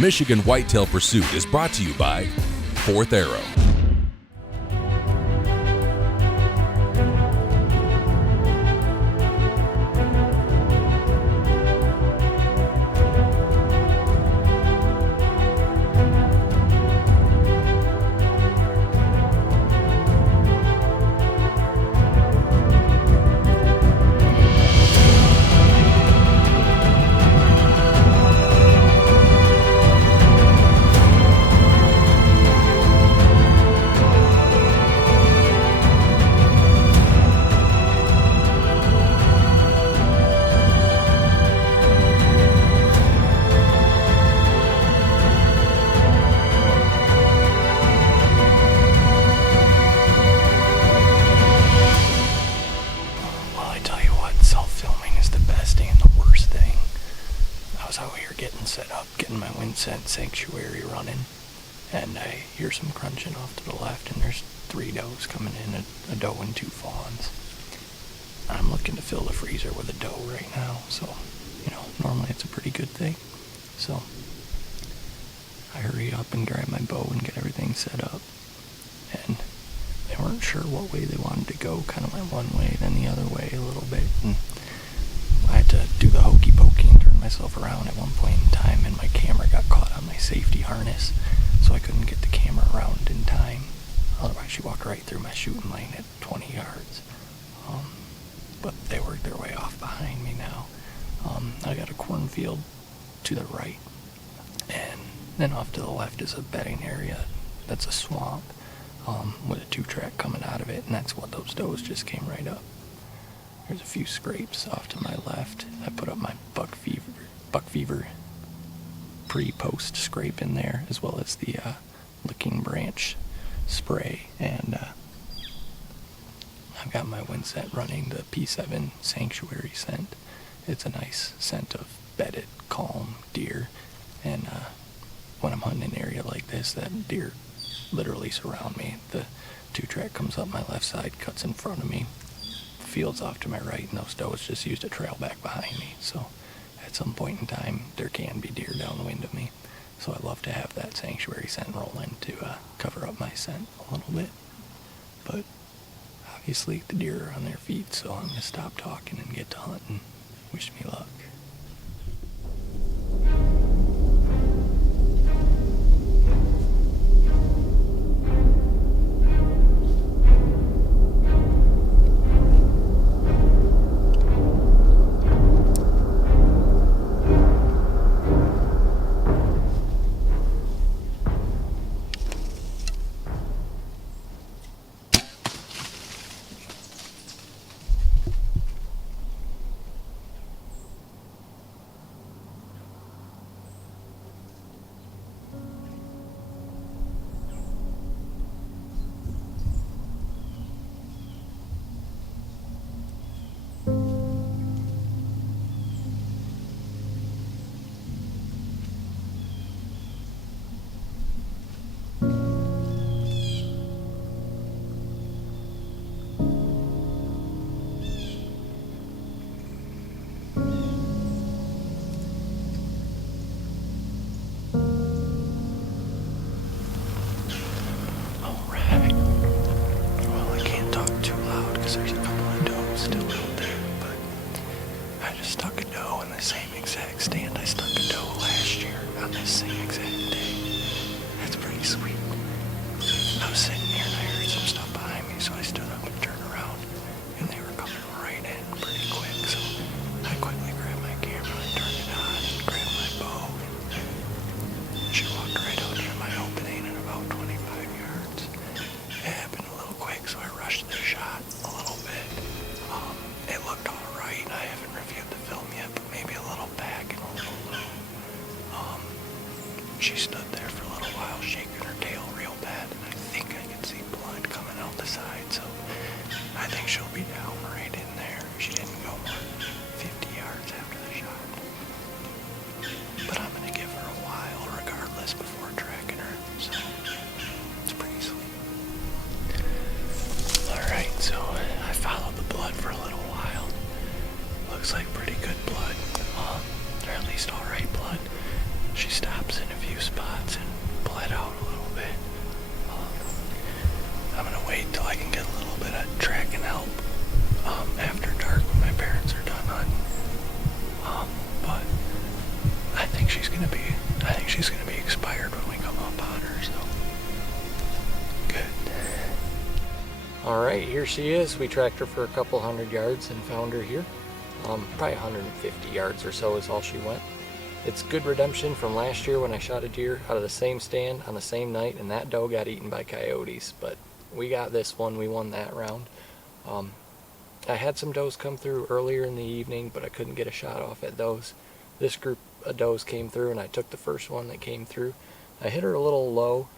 Michigan Whitetail Pursuit is brought to you by Fourth Arrow. Sanctuary running, and I hear some crunching off to the left, and there's 3 does coming in, a doe and 2 fawns. I'm looking to fill the freezer with a doe right now, so, normally it's a pretty good thing. So, I hurry up and grab my bow and get everything set up, and they weren't sure what way they wanted to go, kind of went one way, then the other way a little bit, and I had to do the hokey pokey and turn myself around at one point in time, and my camera got caught on my safety harness, so I couldn't get the camera around in time. Otherwise, she walked right through my shooting lane at 20 yards. But they worked their way off behind me now. I got a cornfield to the right, and then off to the left is a bedding area that's a swamp with a 2-track coming out of it, and that's what those does just came right up. There's a few scrapes off to my left. I put up my buck fever pre-post scrape in there, as well as the licking branch spray, and I've got my wind scent running the P7 Sanctuary scent. It's a nice scent of bedded, calm deer, and when I'm hunting an area like this, that deer literally surround me. The 2-track comes up my left side, cuts in front of me, fields off to my right, and those does just used a trail back behind me. So at some point in time, there can be deer downwind of me. So I love to have that sanctuary scent rolling to cover up my scent a little bit. But obviously the deer are on their feet, so I'm going to stop talking and get to hunting. Wish me luck. wait till I can get a little bit of tracking help after dark when my parents are done hunting. But I think she's gonna be expired when we come up on her, so good. Alright, here she is. We tracked her for a couple 100 yards and found her here. Probably 150 yards or so is all she went. It's good redemption from last year when I shot a deer out of the same stand on the same night, and that doe got eaten by coyotes, but we got this one. We won that round. I had some does come through earlier in the evening, but I couldn't get a shot off at those. This group of does came through, and I took the first one that came through. I hit her a little low.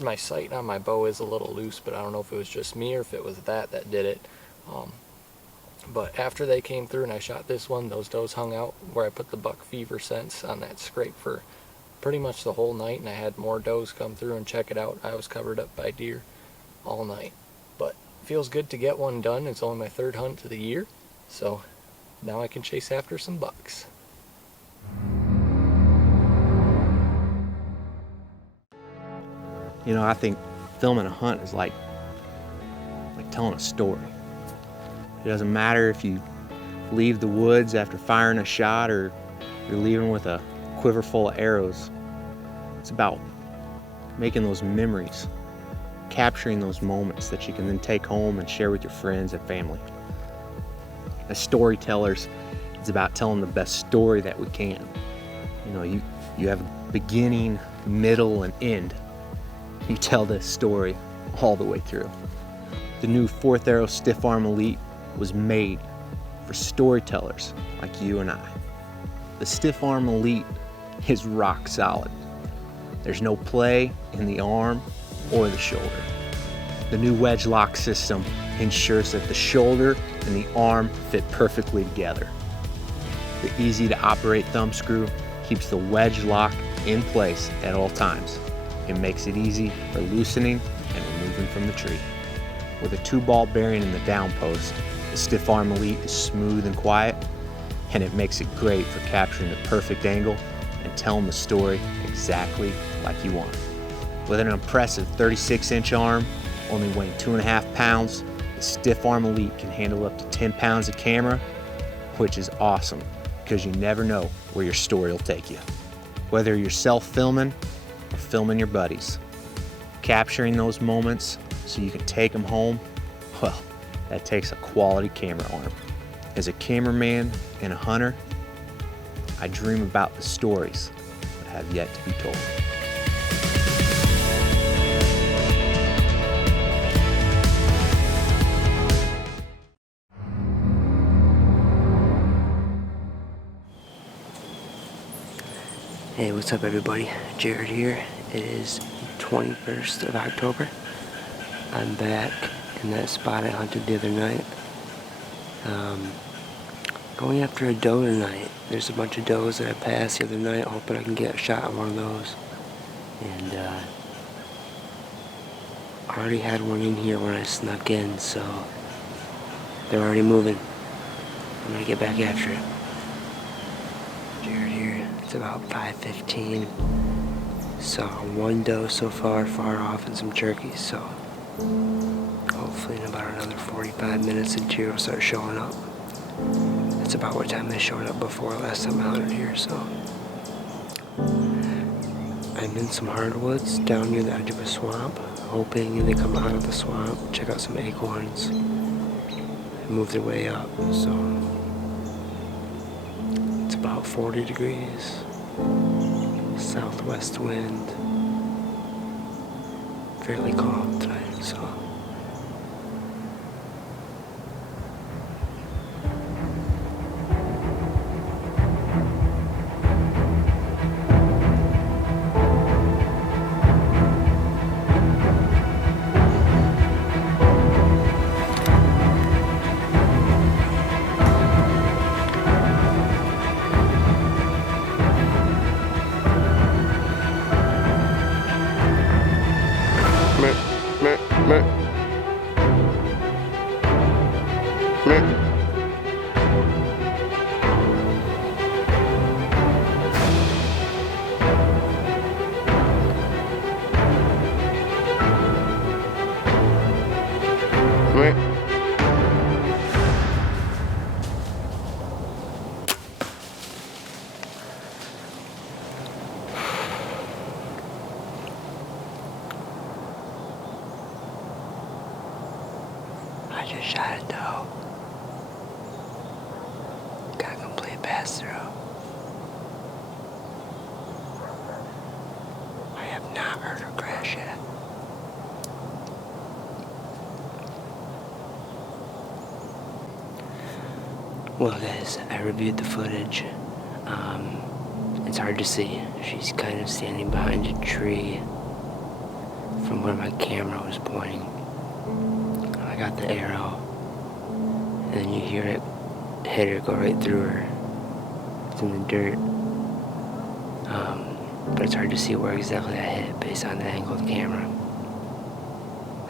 My sight on my bow is a little loose, but I don't know if it was just me or if it was that did it. But after they came through and I shot this one, those does hung out where I put the buck fever scents on that scrape for pretty much the whole night, and I had more does come through and check it out. I was covered up by deer all night. But it feels good to get one done. It's only my third hunt of the year, so now I can chase after some bucks. You know, I think filming a hunt is like telling a story. It doesn't matter if you leave the woods after firing a shot or you're leaving with a quiver full of arrows. It's about making those memories, capturing those moments that you can then take home and share with your friends and family. As storytellers, it's about telling the best story that we can. You know, you have a beginning, middle, and end. You tell this story all the way through. The new 4th Arrow Stiff Arm Elite was made for storytellers like you and I. The Stiff Arm Elite is rock solid. There's no play in the arm or the shoulder. The new wedge lock system ensures that the shoulder and the arm fit perfectly together. The easy to operate thumb screw keeps the wedge lock in place at all times. It makes it easy for loosening and removing from the tree. With a 2-ball bearing in the down post, the Stiff Arm Elite is smooth and quiet, and it makes it great for capturing the perfect angle and telling the story exactly like you want. With an impressive 36-inch arm, only weighing 2.5 pounds, the Stiff Arm Elite can handle up to 10 pounds of camera, which is awesome because you never know where your story will take you. Whether you're self-filming or filming your buddies, capturing those moments so you can take them home, well, that takes a quality camera arm. As a cameraman and a hunter, I dream about the stories that have yet to be told. Hey, what's up everybody? Jared here. It is 21st of October. I'm back in that spot I hunted the other night. Going after a doe tonight. There's a bunch of does that I passed the other night, hoping I can get a shot at one of those. And I already had one in here when I snuck in, so they're already moving. I'm gonna get back after it. Jared here. It's about 5:15. Saw one doe so far off and some turkeys, so hopefully in about another 45 minutes the deer will start showing up. That's about what time they showed up before last time I hunted here, so. I'm in some hardwoods down near the edge of a swamp, hoping they come out of the swamp, check out some acorns, and move their way up, so. It's about 40 degrees, southwest wind, fairly calm tonight, so. just shot a doe. Got a complete pass through. I have not heard her crash yet. Well guys, I reviewed the footage. It's hard to see. She's kind of standing behind a tree from where my camera was pointing. I got the arrow, and then you hear it hit her, go right through her. It's in the dirt. But it's hard to see where exactly I hit it based on the angle of the camera.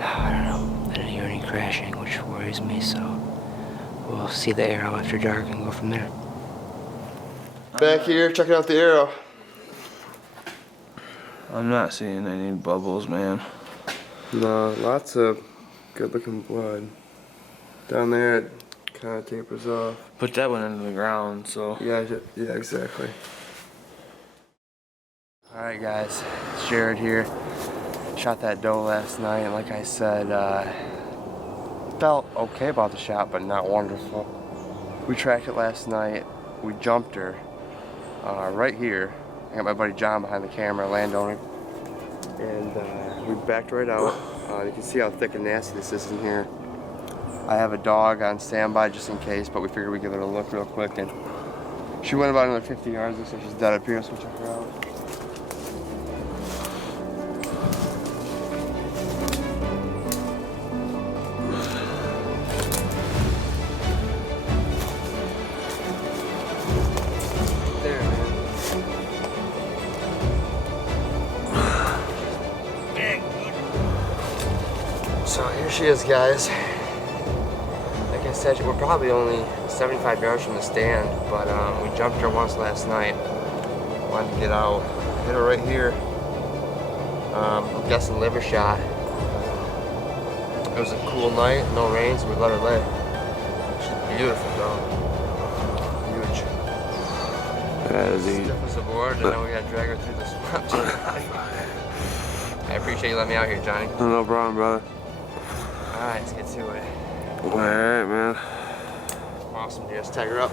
I don't know. I didn't hear any crashing, which worries me, so we'll see the arrow after dark and go from there. Back here, checking out the arrow. I'm not seeing any bubbles, man. No, lots of good-looking blood. Down there, it kind of tapers off. Put that one into the ground, so. Yeah, exactly. All right, guys, it's Jared here. Shot that doe last night, and like I said, felt okay about the shot, but not wonderful. We tracked it last night. We jumped her right here. I got my buddy John behind the camera, landowner, and we backed right out. You can see how thick and nasty this is in here. I have a dog on standby just in case, but we figured we'd give it a look real quick, and she went about another 50 yards. Looks like she's dead up here, so we'll check her out. So here she is, guys. Like I said, we're probably only 75 yards from the stand, but we jumped her once last night. Wanted to get out. Hit her right here. I'm guessing liver shot. It was a cool night, no rain, so we let her lay. She's beautiful, though. Huge. That is Stiff as a board, and now we gotta drag her through the swamp. I appreciate you letting me out here, Johnny. No problem, brother. Alright, let's get to it. Alright, man. Awesome, dude. Let's tag her up.